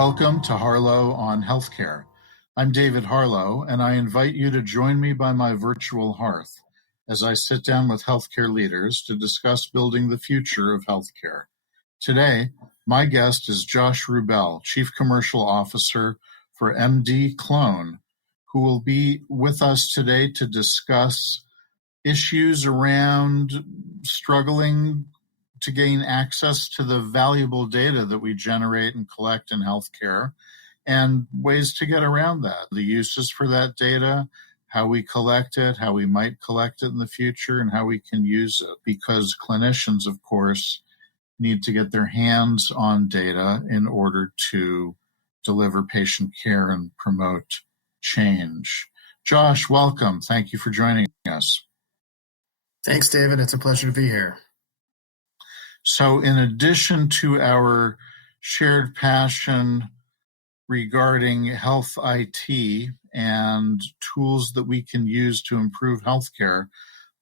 Welcome to Harlow on Healthcare. I'm David Harlow, and I invite you to join me by my virtual hearth as I sit down with healthcare leaders to discuss building the future of healthcare. Today, my guest is Josh Rubel, Chief Commercial Officer for MDClone, who will be with us today to discuss issues around struggling to gain access to the valuable data that we generate and collect in healthcare and ways to get around that, the uses for that data, how we collect it, how we might collect it in the future, and how we can use it. Because clinicians, of course, need to get their hands on data in order to deliver patient care and promote change. Josh, welcome. Thank you for joining us. Thanks, David. It's a pleasure to be here. So in addition to our shared passion regarding health IT and tools that we can use to improve healthcare,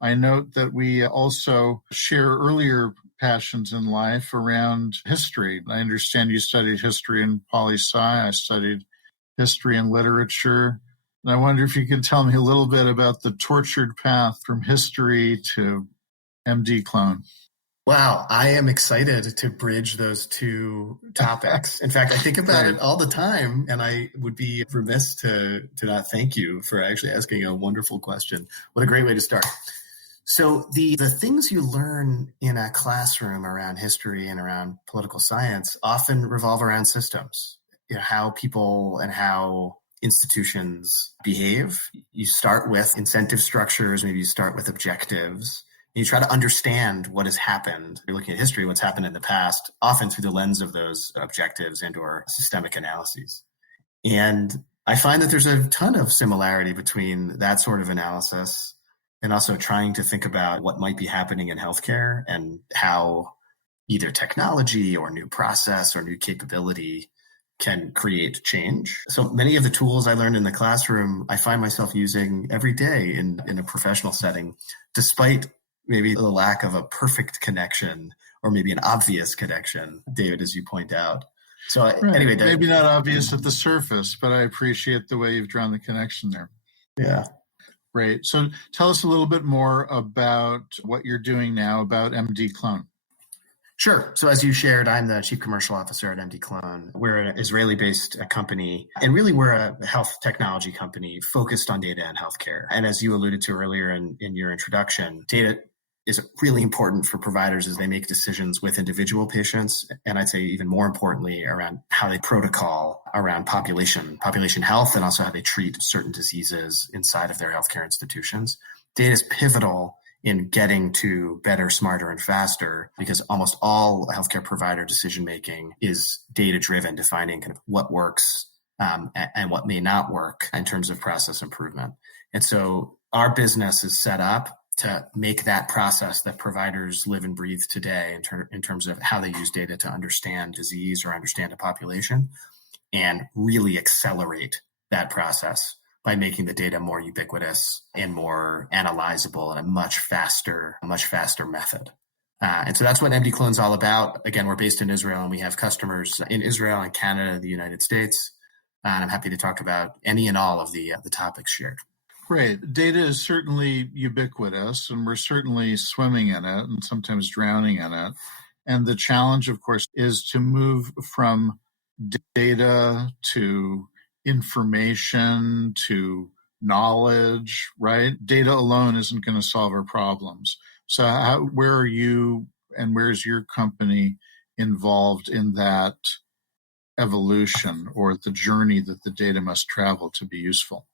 I note that we also share earlier passions in life around history. I understand you studied history in poli-sci. I studied history and literature. And I wonder if you could tell me a little bit about the tortured path from history to MDClone. Wow, I am excited to bridge those two topics. In fact, I think about it all the time, and I would be remiss to not thank you for actually asking a wonderful question. What a great way to start. So the things you learn in a classroom around history and around political science often revolve around systems, how people and how institutions behave. You start with incentive structures, maybe you start with objectives. You try to understand what has happened. You're looking at history, what's happened in the past, often through the lens of those objectives and or systemic analyses. And I find that there's a ton of similarity between that sort of analysis and also trying to think about what might be happening in healthcare and how either technology or new process or new capability can create change. So many of the tools I learned in the classroom, I find myself using every day in a professional setting, despite maybe the lack of a perfect connection or maybe an obvious connection, David, as you point out. So anyway, maybe not obvious at the surface, but I appreciate the way you've drawn the connection there. Yeah. Great. So tell us a little bit more about what you're doing now about MDClone. Sure. So as you shared, I'm the Chief Commercial Officer at MDClone. We're an Israeli-based company, and really we're a health technology company focused on data and healthcare. And as you alluded to earlier in your introduction, data is really important for providers as they make decisions with individual patients, and I'd say even more importantly around how they protocol around population health, and also how they treat certain diseases inside of their healthcare institutions. Data is pivotal in getting to better, smarter, and faster, because almost all healthcare provider decision-making is data-driven, defining kind of what works and what may not work in terms of process improvement. And so our business is set up to make that process that providers live and breathe today in terms of how they use data to understand disease or understand a population, and really accelerate that process by making the data more ubiquitous and more analyzable in a much faster method. And so that's what MDClone is all about. Again, we're based in Israel, and we have customers in Israel and Canada, the United States. And I'm happy to talk about any and all of the topics shared. Great. Data is certainly ubiquitous, and we're certainly swimming in it and sometimes drowning in it. And the challenge, of course, is to move from data to information to knowledge, right? Data alone isn't going to solve our problems. So where are you and where's your company involved in that evolution or the journey that the data must travel to be useful?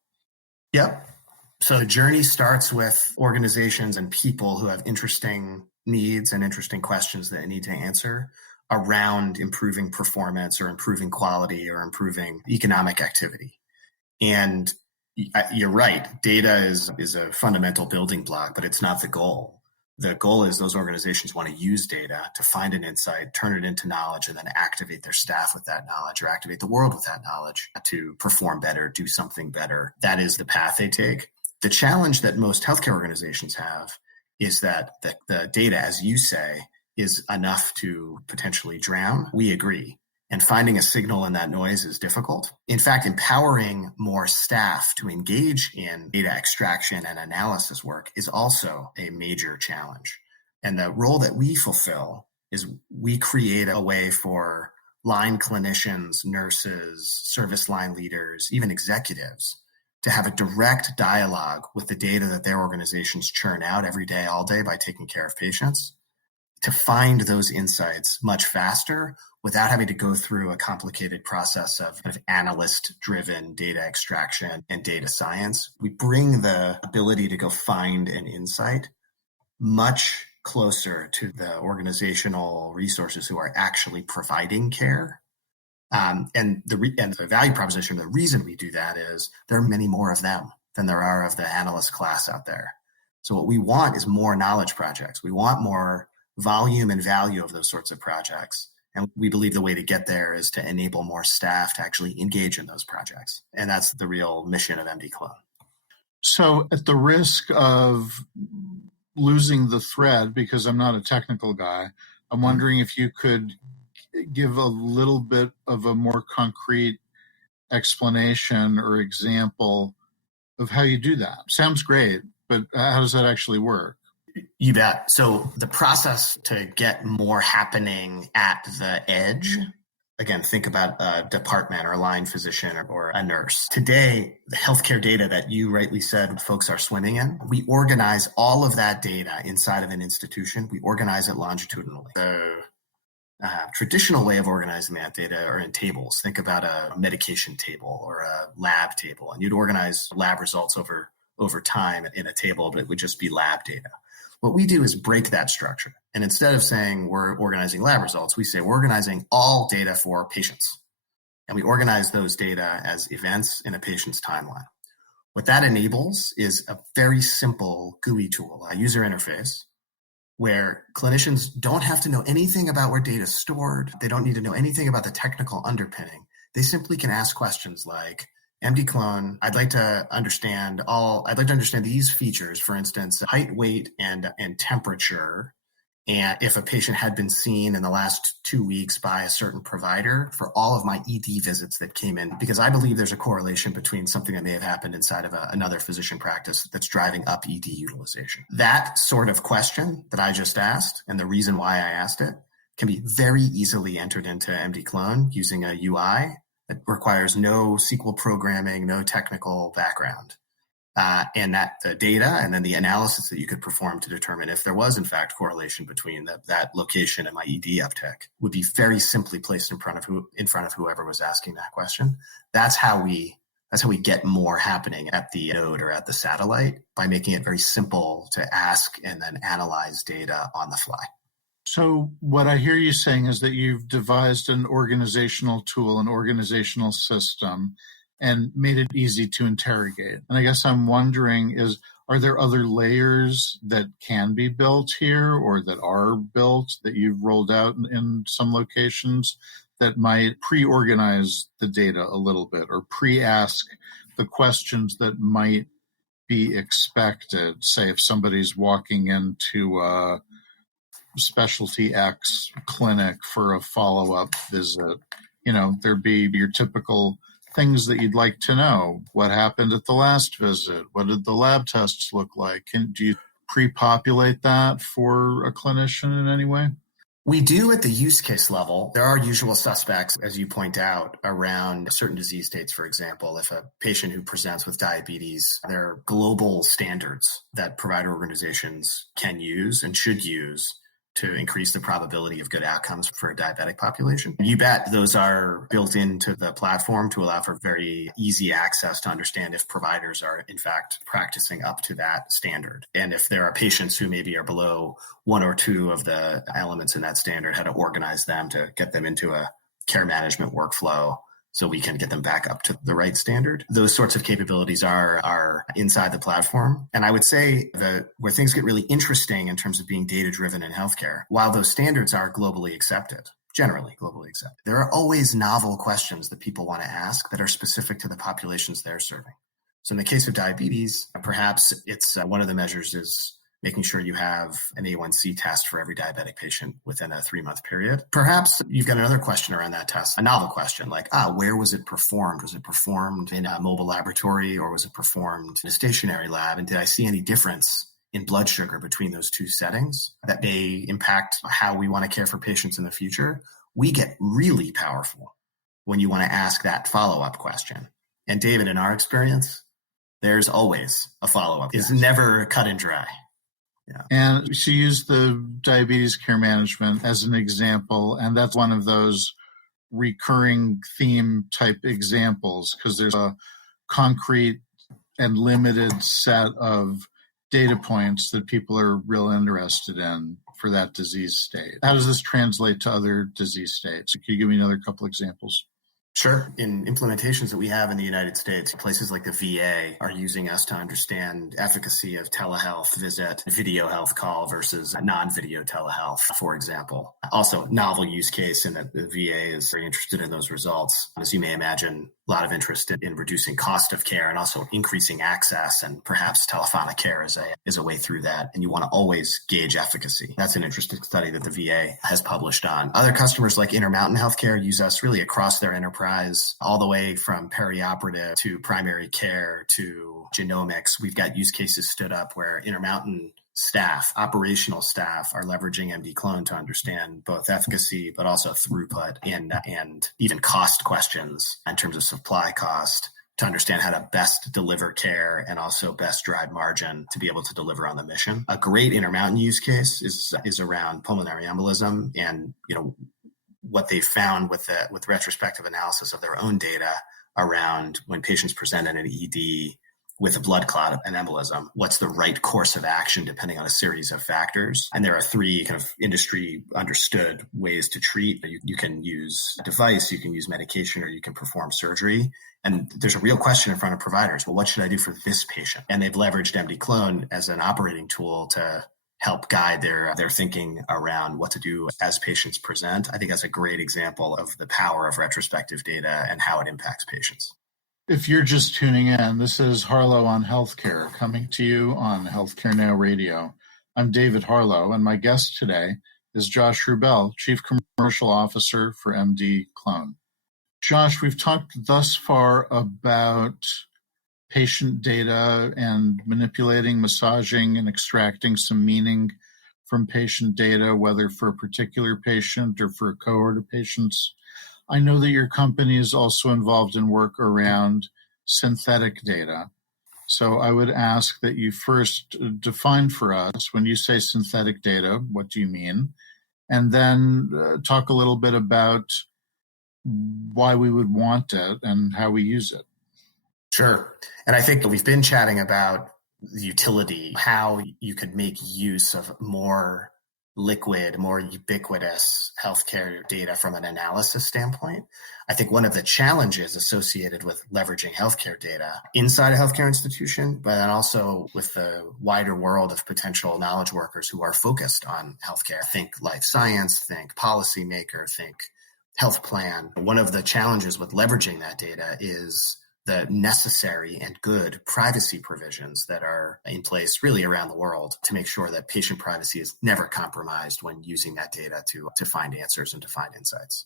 Yep. So the journey starts with organizations and people who have interesting needs and interesting questions that they need to answer around improving performance or improving quality or improving economic activity. And you're right, data is a fundamental building block, but it's not the goal. The goal is those organizations want to use data to find an insight, turn it into knowledge, and then activate their staff with that knowledge or activate the world with that knowledge to perform better, do something better. That is the path they take. The challenge that most healthcare organizations have is that the data, as you say, is enough to potentially drown. We agree. And finding a signal in that noise is difficult. In fact, empowering more staff to engage in data extraction and analysis work is also a major challenge. And the role that we fulfill is we create a way for line clinicians, nurses, service line leaders, even executives to have a direct dialogue with the data that their organizations churn out every day, all day by taking care of patients, to find those insights much faster without having to go through a complicated process of kind of analyst-driven data extraction and data science. We bring the ability to go find an insight much closer to the organizational resources who are actually providing care. And the value proposition, the reason we do that is there are many more of them than there are of the analyst class out there. So what we want is more knowledge projects. We want more volume and value of those sorts of projects. And we believe the way to get there is to enable more staff to actually engage in those projects. And that's the real mission of MDClone. So at the risk of losing the thread, because I'm not a technical guy, I'm wondering if you could give a little bit of a more concrete explanation or example of how you do that. Sounds great, but how does that actually work? You bet. So the process to get more happening at the edge, again, think about a department or a line physician or a nurse. Today, the healthcare data that you rightly said folks are swimming in, we organize all of that data inside of an institution. We organize it longitudinally. The traditional way of organizing that data are in tables. Think about a medication table or a lab table, and you'd organize lab results over time in a table, but it would just be lab data. What we do is break that structure. And instead of saying we're organizing lab results, we say we're organizing all data for patients. And we organize those data as events in a patient's timeline. What that enables is a very simple GUI tool, a user interface, where clinicians don't have to know anything about where data is stored. They don't need to know anything about the technical underpinning. They simply can ask questions like, MDClone, I'd like to understand these features, for instance, height, weight, and temperature, and if a patient had been seen in the last 2 weeks by a certain provider for all of my ED visits that came in, because I believe there's a correlation between something that may have happened inside of another physician practice that's driving up ED utilization. That sort of question that I just asked, and the reason why I asked it, can be very easily entered into MDClone using a UI that requires no SQL programming, no technical background. And that the data and then the analysis that you could perform to determine if there was in fact correlation between that location and my ED uptick would be very simply placed in front of whoever was asking that question. That's how we get more happening at the node or at the satellite, by making it very simple to ask and then analyze data on the fly. So what I hear you saying is that you've devised an organizational tool, an organizational system, and made it easy to interrogate. And I guess I'm wondering are there other layers that can be built here or that are built that you've rolled out in some locations that might pre-organize the data a little bit or pre-ask the questions that might be expected? Say if somebody's walking into a specialty X clinic for a follow-up visit, there'd be your typical things that you'd like to know. What happened at the last visit? What did the lab tests look like? Do you pre-populate that for a clinician in any way? We do at the use case level. There are usual suspects, as you point out, around certain disease states. For example, if a patient who presents with diabetes, there are global standards that provider organizations can use and should use to increase the probability of good outcomes for a diabetic population. You bet those are built into the platform to allow for very easy access to understand if providers are in fact practicing up to that standard. And if there are patients who maybe are below one or two of the elements in that standard, how to organize them to get them into a care management workflow so we can get them back up to the right standard. Those sorts of capabilities are inside the platform. And I would say that where things get really interesting in terms of being data-driven in healthcare, while those standards are globally accepted, generally globally accepted, there are always novel questions that people want to ask that are specific to the populations they're serving. So in the case of diabetes, perhaps it's one of the measures is making sure you have an A1C test for every diabetic patient within a 3-month period. Perhaps you've got another question around that test, a novel question like, where was it performed? Was it performed in a mobile laboratory or was it performed in a stationary lab? And did I see any difference in blood sugar between those two settings that may impact how we want to care for patients in the future? We get really powerful when you want to ask that follow-up question. And David, in our experience, there's always a follow-up. It's never cut and dry. Yeah. And she used the diabetes care management as an example, and that's one of those recurring theme type examples because there's a concrete and limited set of data points that people are real interested in for that disease state. How does this translate to other disease states? Can you give me another couple examples? Sure. In implementations that we have in the United States, places like the VA are using us to understand efficacy of telehealth visit, video health call versus non-video telehealth, for example. Also, novel use case in that the VA is very interested in those results. As you may imagine, a lot of interest in reducing cost of care and also increasing access, and perhaps telephonic care is a way through that. And you want to always gauge efficacy. That's an interesting study that the VA has published on. Other customers like Intermountain Healthcare use us really across their enterprise, all the way from perioperative to primary care to genomics. We've got use cases stood up where Intermountain staff, operational staff, are leveraging MDClone to understand both efficacy, but also throughput and even cost questions in terms of supply cost to understand how to best deliver care and also best drive margin to be able to deliver on the mission. A great Intermountain use case is around pulmonary embolism, and what they found with retrospective analysis of their own data around when patients present in an ED with a blood clot and embolism, what's the right course of action depending on a series of factors. And there are 3 kind of industry understood ways to treat. You can use a device, you can use medication, or you can perform surgery. And there's a real question in front of providers. Well, what should I do for this patient? And they've leveraged MDClone as an operating tool to help guide their thinking around what to do as patients present. I think that's a great example of the power of retrospective data and how it impacts patients. If you're just tuning in, this is Harlow on Healthcare, coming to you on Healthcare Now Radio. I'm David Harlow, and my guest today is Josh Rubel, Chief Commercial Officer for MDClone. Josh, we've talked thus far about patient data and manipulating, massaging, and extracting some meaning from patient data, whether for a particular patient or for a cohort of patients. I know that your company is also involved in work around synthetic data. So I would ask that you first define for us, when you say synthetic data, what do you mean? And then talk a little bit about why we would want it and how we use it. Sure. And I think that we've been chatting about the utility, how you could make use of more liquid, more ubiquitous healthcare data from an analysis standpoint. I think one of the challenges associated with leveraging healthcare data inside a healthcare institution, but then also with the wider world of potential knowledge workers who are focused on healthcare, think life science, think policymaker, think health plan. One of the challenges with leveraging that data is the necessary and good privacy provisions that are in place really around the world to make sure that patient privacy is never compromised when using that data to find answers and to find insights.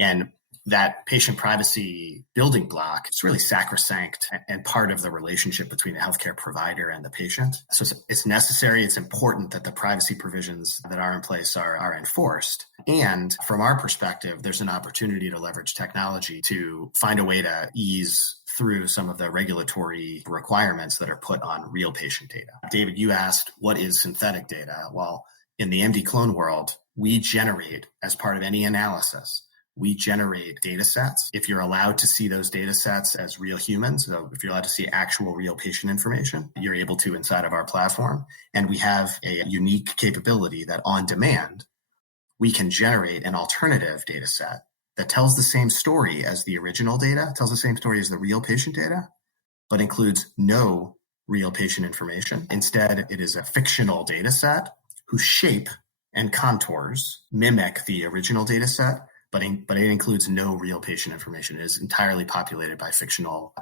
And that patient privacy building block is really sacrosanct and part of the relationship between the healthcare provider and the patient. So it's necessary, it's important that the privacy provisions that are in place are enforced. And from our perspective, there's an opportunity to leverage technology to find a way to ease through some of the regulatory requirements that are put on real patient data. David, you asked, what is synthetic data? Well, in the MDClone world, we generate, as part of any analysis, we generate data sets. If you're allowed to see those data sets as real humans, so if you're allowed to see actual real patient information, you're able to inside of our platform. And we have a unique capability that on demand, we can generate an alternative data set that tells the same story as the original data, tells the same story as the real patient data, but includes no real patient information. Instead, it is a fictional data set whose shape and contours mimic the original data set, but it includes no real patient information. It is entirely populated by fictional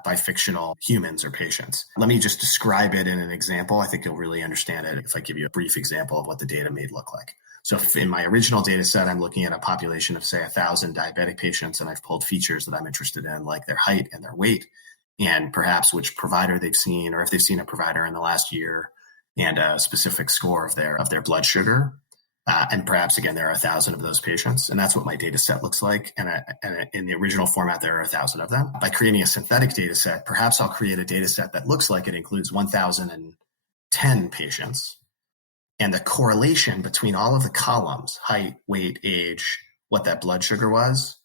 humans or patients. Let me just describe it in an example. I think you'll really understand it if I give you a brief example of what the data may look like. So if in my original data set, I'm looking at a population of, say, 1,000 diabetic patients, and I've pulled features that I'm interested in, like their height and their weight, and perhaps which provider they've seen, or if they've seen a provider in the last year, and a specific score of their blood sugar. And perhaps, again, there are 1,000 of those patients, and that's what my data set looks like. And in the original format, there are 1,000 of them. By creating a synthetic data set, perhaps I'll create a data set that looks like it includes 1,010 patients. And the correlation between all of the columns, height, weight, age, what that blood sugar was,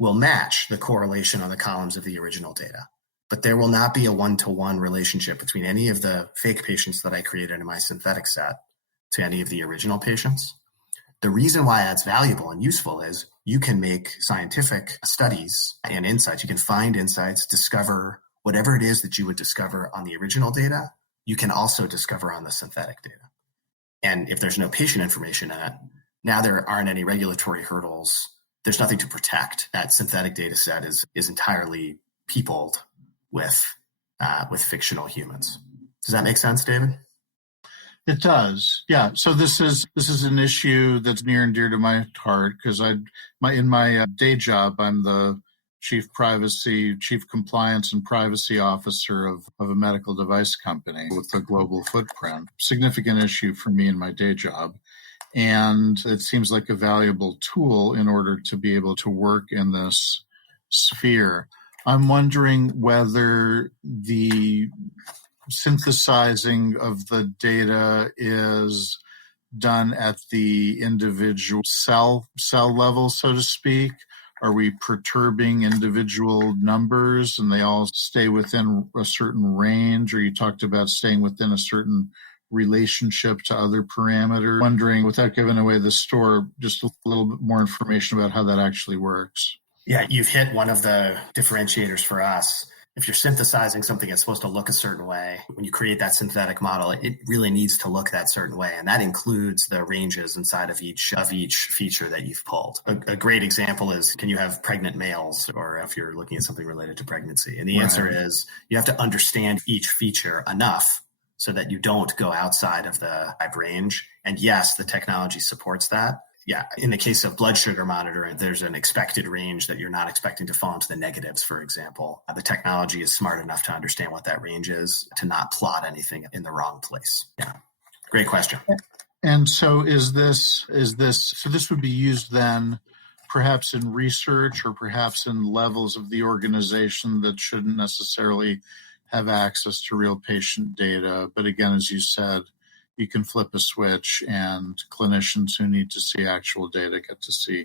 will match the correlation on the columns of the original data. But there will not be a one-to-one relationship between any of the fake patients that I created in my synthetic set to any of the original patients. The reason why that's valuable and useful is you can make scientific studies and insights. You can find insights, discover whatever it is that you would discover on the original data, you can also discover on the synthetic data. And if there's no patient information in it, now there aren't any regulatory hurdles. There's nothing to protect. That synthetic data set is entirely peopled with fictional humans. Does that make sense, David? It does, yeah. So this is an issue that's near and dear to my heart because in my day job, I'm the chief compliance and privacy officer of a medical device company with a global footprint. Significant issue for me in my day job. And it seems like a valuable tool in order to be able to work in this sphere. I'm wondering whether the synthesizing of the data is done at the individual cell level, so to speak. Are we perturbing individual numbers and they all stay within a certain range? Or you talked about staying within a certain relationship to other parameters. Wondering, without giving away the store, just a little bit more information about how that actually works. Yeah, you've hit one of the differentiators for us. If you're synthesizing something that's supposed to look a certain way, when you create that synthetic model, it really needs to look that certain way. And that includes the ranges inside of each feature that you've pulled. A great example is, can you have pregnant males, or if you're looking at something related to pregnancy? And the answer is you have to understand each feature enough so that you don't go outside of the range. And yes, the technology supports that. Yeah, in the case of blood sugar monitoring, there's an expected range that you're not expecting to fall into the negatives, for example. The technology is smart enough to understand what that range is, to not plot anything in the wrong place. Yeah, great question. And so this would be used then perhaps in research or perhaps in levels of the organization that shouldn't necessarily have access to real patient data. But again, as you said, you can flip a switch and clinicians who need to see actual data get to see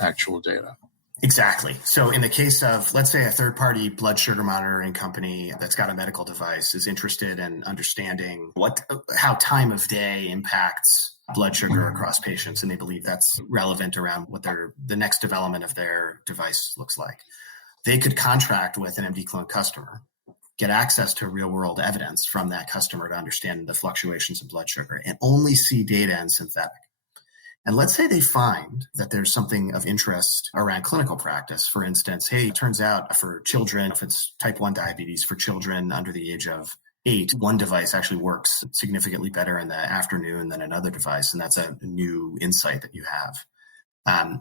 actual data. Exactly. So in the case of, let's say, a third-party blood sugar monitoring company that's got a medical device is interested in understanding how time of day impacts blood sugar across patients, and they believe that's relevant around what the next development of their device looks like. They could contract with an MDClone customer, get access to real-world evidence from that customer to understand the fluctuations of blood sugar, and only see data in synthetic. And let's say they find that there's something of interest around clinical practice. For instance, hey, it turns out for children, if it's type 1 diabetes for children under the age of 8, one device actually works significantly better in the afternoon than another device. And that's a new insight that you have.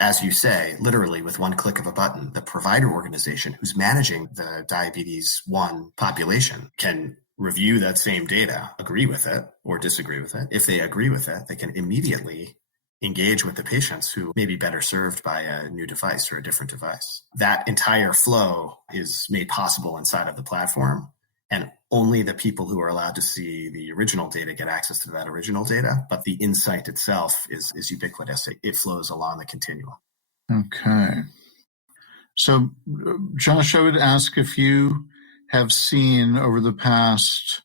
As you say, literally with one click of a button, the provider organization who's managing the diabetes 1 population can review that same data, agree with it or disagree with it. If they agree with it, they can immediately engage with the patients who may be better served by a new device or a different device. That entire flow is made possible inside of the platform, and only the people who are allowed to see the original data get access to that original data, but the insight itself is ubiquitous. It flows along the continuum. Okay. So, Josh, I would ask if you have seen over the past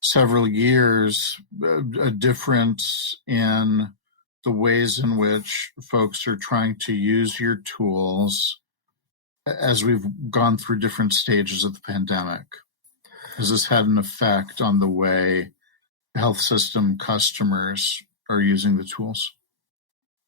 several years a difference in the ways in which folks are trying to use your tools as we've gone through different stages of the pandemic. Has this had an effect on the way health system customers are using the tools?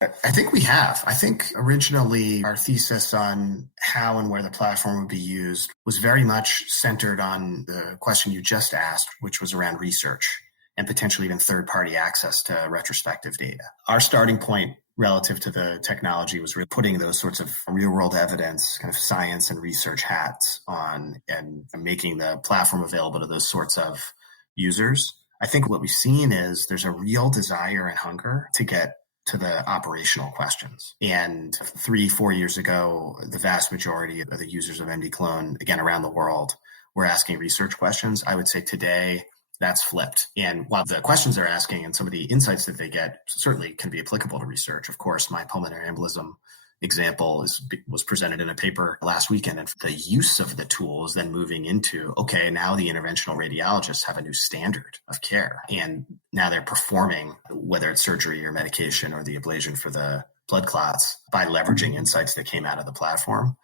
I think we have. I think originally our thesis on how and where the platform would be used was very much centered on the question you just asked, which was around research and potentially even third-party access to retrospective data. Our starting point relative to the technology was really putting those sorts of real-world evidence, kind of science and research hats on and making the platform available to those sorts of users. I think what we've seen is there's a real desire and hunger to get to the operational questions. And 3-4 years ago, the vast majority of the users of MDClone, again, around the world, were asking research questions. I would say today that's flipped. And while the questions they're asking and some of the insights that they get certainly can be applicable to research, of course, my pulmonary embolism example was presented in a paper last weekend, and the use of the tool is then moving into, okay, now the interventional radiologists have a new standard of care, and now they're performing, whether it's surgery or medication or the ablation for the blood clots, by leveraging insights that came out of the platform.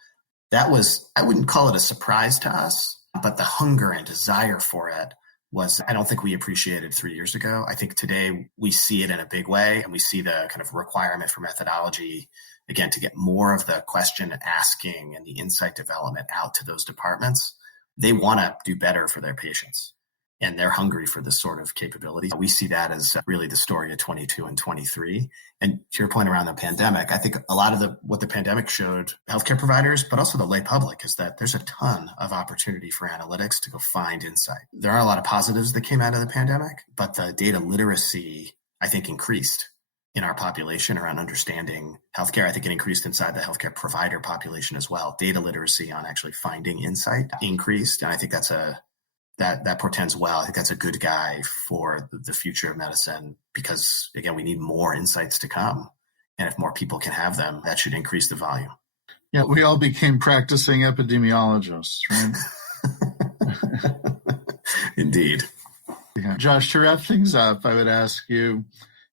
That was, I wouldn't call it a surprise to us, but the hunger and desire for it was, I don't think we appreciated 3 years ago. I think today we see it in a big way, and we see the kind of requirement for methodology, again, to get more of the question asking and the insight development out to those departments. They want to do better for their patients, and they're hungry for this sort of capability. We see that as really the story of 22 and 23. And to your point around the pandemic, I think a lot of what the pandemic showed healthcare providers, but also the lay public, is that there's a ton of opportunity for analytics to go find insight. There are a lot of positives that came out of the pandemic, but the data literacy, I think, increased in our population around understanding healthcare. I think it increased inside the healthcare provider population as well. Data literacy on actually finding insight increased. And I think that portends well. I think that's a good guy for the future of medicine, because again, we need more insights to come. And if more people can have them, that should increase the volume. Yeah, we all became practicing epidemiologists, right? Indeed. Yeah. Josh, to wrap things up, I would ask you,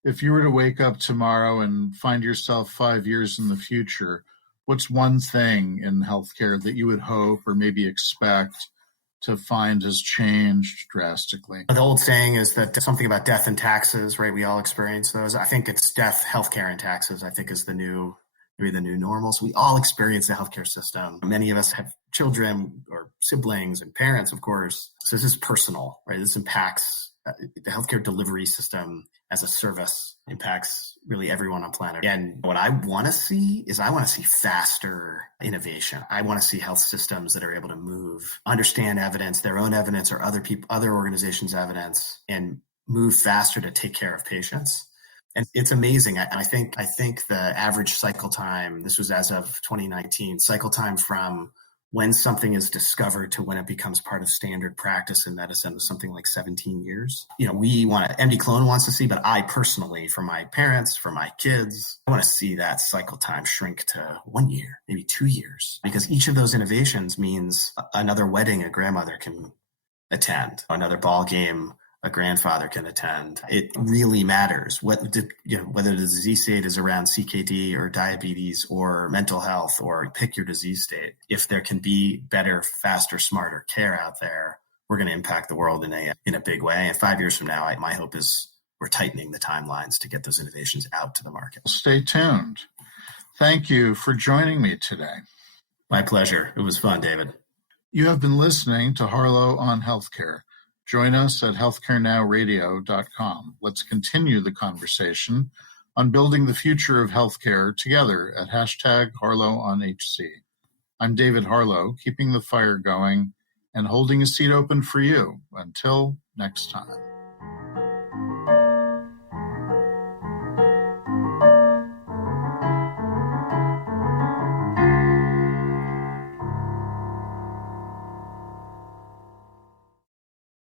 if you were to wake up tomorrow and find yourself 5 years in the future, what's one thing in healthcare that you would hope or maybe expect to find has changed drastically? The old saying is that something about death and taxes, right? We all experience those. I think it's death, healthcare, and taxes, I think, is maybe the new normal. So we all experience the healthcare system. Many of us have children or siblings and parents, of course. So this is personal, right? This impacts the healthcare delivery system as a service, impacts really everyone on planet. And what I want to see is faster innovation. I want to see health systems that are able to move, understand evidence, their own evidence or other organizations' evidence, and move faster to take care of patients. And it's amazing. I think the average cycle time, this was as of 2019, cycle time from when something is discovered to when it becomes part of standard practice in medicine was something like 17 years. MDClone wants to see, but I personally, for my parents, for my kids, I want to see that cycle time shrink to 1 year, maybe 2 years, because each of those innovations means another wedding a grandmother can attend, another ball game a grandfather can attend. It really matters whether the disease state is around CKD or diabetes or mental health, or pick your disease state. If there can be better, faster, smarter care out there, we're going to impact the world in a big way. And 5 years from now, my hope is we're tightening the timelines to get those innovations out to the market. Stay tuned. Thank you for joining me today. My pleasure. It was fun, David. You have been listening to Harlow on Healthcare. Join us at healthcarenowradio.com. Let's continue the conversation on building the future of healthcare together at #HarlowOnHC. I'm David Harlow, keeping the fire going and holding a seat open for you. Until next time.